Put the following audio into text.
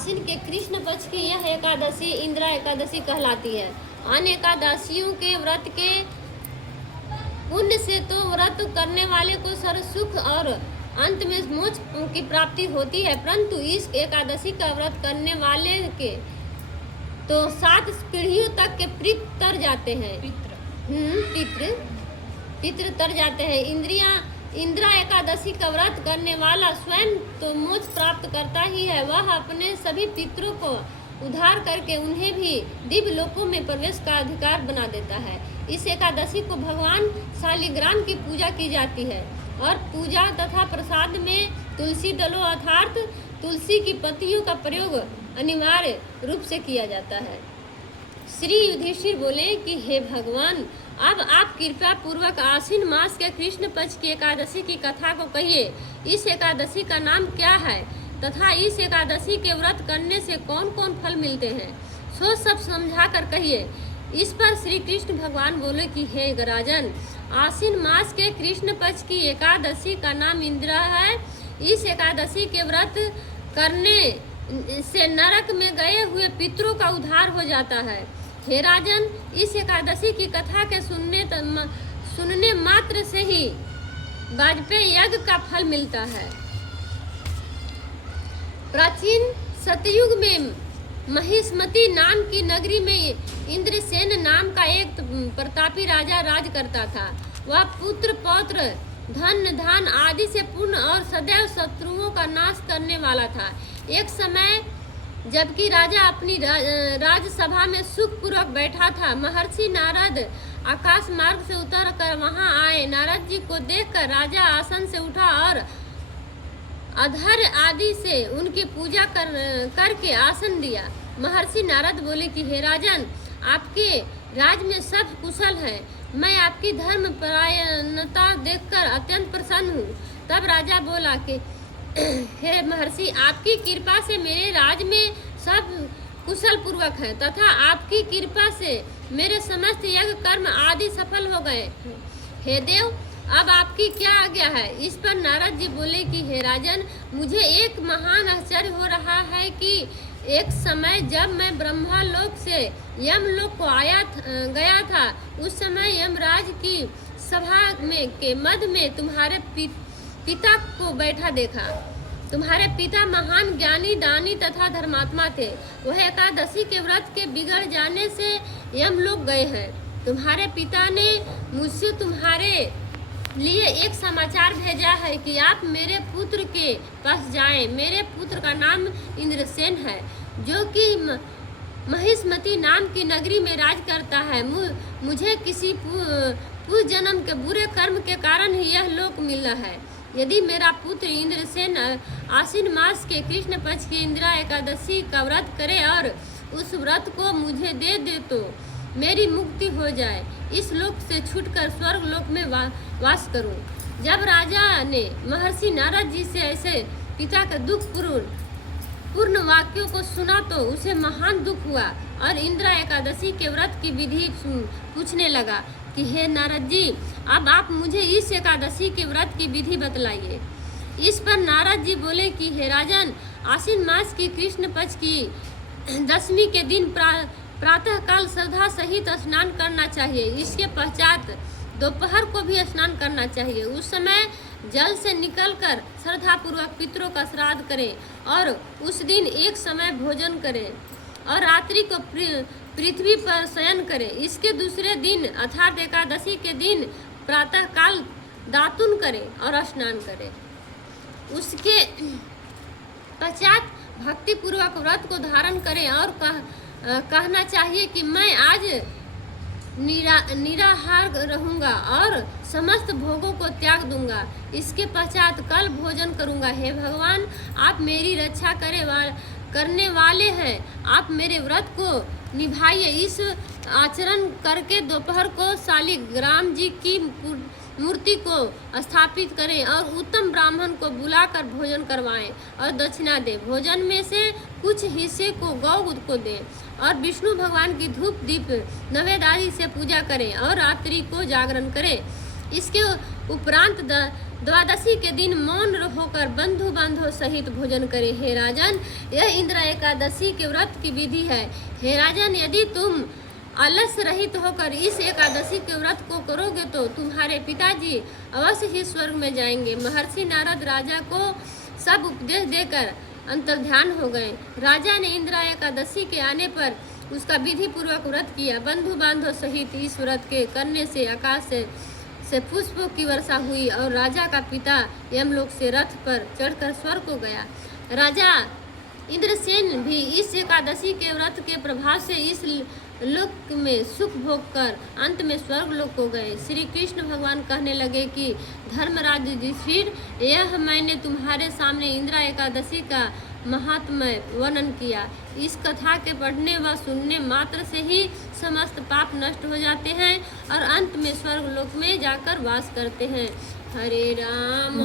आश्विन के कृष्ण पक्ष की यह एकादशी इंदिरा एकादशी कहलाती है। अन्य एकादशियों के व्रत के पुण्य से तो व्रत करने वाले को सर्व सुख और अंत में मोक्ष की प्राप्ति होती है, परंतु इस एकादशी का व्रत करने वाले के तो 7 पीढ़ियों तक के पितृ तर जाते हैं। पितृ तर जाते हैं। इंदिरा एकादशी का व्रत करने वाला स्वयं तो मोक्ष प्राप्त करता ही है, वह अपने सभी पितरों को उद्धार करके उन्हें भी दिव्य लोकों में प्रवेश का अधिकार बना देता है। इस एकादशी को भगवान शालिग्राम की पूजा की जाती है और पूजा तथा प्रसाद में तुलसी दलों अर्थात तुलसी की पत्तियों का प्रयोग अनिवार्य रूप से किया जाता है। श्री युधिष्ठिर बोले कि हे भगवान, अब आप कृपया पूर्वक आश्विन मास के कृष्ण पक्ष की एकादशी की कथा को कहिए। इस एकादशी का नाम क्या है तथा इस एकादशी के व्रत करने से कौन कौन फल मिलते हैं, सो सब समझा कर कहिए। इस पर श्री कृष्ण भगवान बोले कि हे राजन, आश्विन मास के कृष्ण पक्ष की एकादशी का नाम इंदिरा है। इस एकादशी के व्रत करने से नरक में गए हुए पितरों का उद्धार हो जाता है। हे राजन, इस एकादशी की कथा के सुनने मात्र से ही वाजपेयी यज्ञ का फल मिलता है। प्राचीन सतयुग में महिष्मती नाम की नगरी में इंद्रसेन नाम का एक प्रतापी राजा राज करता था। वह पुत्र पौत्र धन धान आदि से पूर्ण और सदैव शत्रुओं का नाश करने वाला था। एक समय जबकि राजा अपनी राजसभा में सुखपूर्वक बैठा था, महर्षि नारद आकाश मार्ग से उतर कर वहां आए। नारद जी को देखकर राजा आसन से उठा और अधर आदि से उनकी पूजा करके आसन दिया। महर्षि नारद बोले कि हे राजन, आपके राज में सब कुशल है। मैं आपकी धर्म परायणता देखकर अत्यंत प्रसन्न हूँ। तब राजा बोला कि हे महर्षि, आपकी कृपा से मेरे राज में सब कुशल पूर्वक है तथा आपकी कृपा से मेरे समस्त यज्ञ कर्म आदि सफल हो गए। हे देव, अब आपकी क्या आज्ञा है। इस पर नारद जी बोले कि हे राजन, मुझे एक महान आश्चर्य हो रहा है कि एक समय जब मैं ब्रह्मलोक से यमलोक को गया था, उस समय यमराज की सभा में के मध्य में तुम्हारे पिता को बैठा देखा। तुम्हारे पिता महान ज्ञानी दानी तथा धर्मात्मा थे। वह एकादशी के व्रत के बिगड़ जाने से यमलोक गए हैं। तुम्हारे पिता ने मुझसे तुम्हारे लिए एक समाचार भेजा है कि आप मेरे पुत्र के पास जाएं। मेरे पुत्र का नाम इंद्रसेन है, जो कि महिष्मती नाम की नगरी में राज करता है। मुझे किसी पूर्व जन्म के बुरे कर्म के कारण ही यह लोक मिला है। यदि मेरा पुत्र इंद्रसेन आश्विन मास के कृष्ण पक्ष की इंदिरा एकादशी का व्रत करे और उस व्रत को मुझे दे दे तो मेरी मुक्ति हो जाए, इस लोक से छूटकर स्वर्ग लोक में वास करूं। जब राजा ने महर्षि नारद जी से ऐसे पिता के दुख पूर्ण वाक्यों को सुना तो उसे महान दुख हुआ और इंदिरा एकादशी के व्रत की विधि पूछने लगा कि हे नारद जी, अब आप मुझे इस एकादशी के व्रत की विधि बतलाइए। इस पर नारद जी बोले कि हे राजन, आश्विन मास की कृष्ण पक्ष की दशमी के दिन प्रातः काल श्रद्धा सहित स्नान करना चाहिए। इसके पश्चात दोपहर को भी स्नान करना चाहिए। उस समय जल से निकलकर श्रद्धापूर्वक पितरों का श्राद्ध करें और उस दिन एक समय भोजन करें और रात्रि को पृथ्वी पर शयन करें। इसके दूसरे दिन अर्थात एकादशी के दिन प्रातः काल दातुन करें और स्नान करें। उसके पश्चात भक्ति पूर्वक व्रत को धारण करें और कहना चाहिए कि मैं आज निराहार रहूंगा और समस्त भोगों को त्याग दूंगा। इसके पश्चात कल भोजन करूंगा। हे भगवान, आप मेरी रक्षा करने वाले हैं, आप मेरे व्रत को निभाइए। इस आचरण करके दोपहर को शालिग्राम जी की मूर्ति को स्थापित करें और उत्तम ब्राह्मण को बुलाकर भोजन करवाएं और दक्षिणा दें। भोजन में से कुछ हिस्से को गौ को दें और विष्णु भगवान की धूप दीप नैवेद्य आदि से पूजा करें और रात्रि को जागरण करें। इसके उपरांत द्वादशी के दिन मौन होकर बंधु बांधव सहित भोजन करे। हे राजन, यह इंदिरा एकादशी के व्रत की विधि है। हे राजन, यदि तुम आलस्य रहित होकर इस एकादशी के व्रत को करोगे तो तुम्हारे पिताजी अवश्य ही स्वर्ग में जाएंगे। महर्षि नारद राजा को सब उपदेश देकर अंतर्ध्यान हो गए। राजा ने इंदिरा एकादशी के आने पर उसका विधि पूर्वक व्रत किया। बंधु बांधव सहित इस व्रत के करने से आकाश से पुष्पों की वर्षा हुई और राजा का पिता यमलोक से रथ पर चढ़कर स्वर्ग को गया। राजा इंद्रसेन भी इस एकादशी के व्रत के प्रभाव से इस लोक में सुख भोग कर अंत में स्वर्ग लोक को गए। श्री कृष्ण भगवान कहने लगे कि धर्मराज युधिष्ठिर, यह मैंने तुम्हारे सामने इंदिरा एकादशी का महात्म्य वर्णन किया। इस कथा के पढ़ने व सुनने मात्र से ही समस्त पाप नष्ट हो जाते हैं और अंत में स्वर्ग लोक में जाकर वास करते हैं। हरे राम।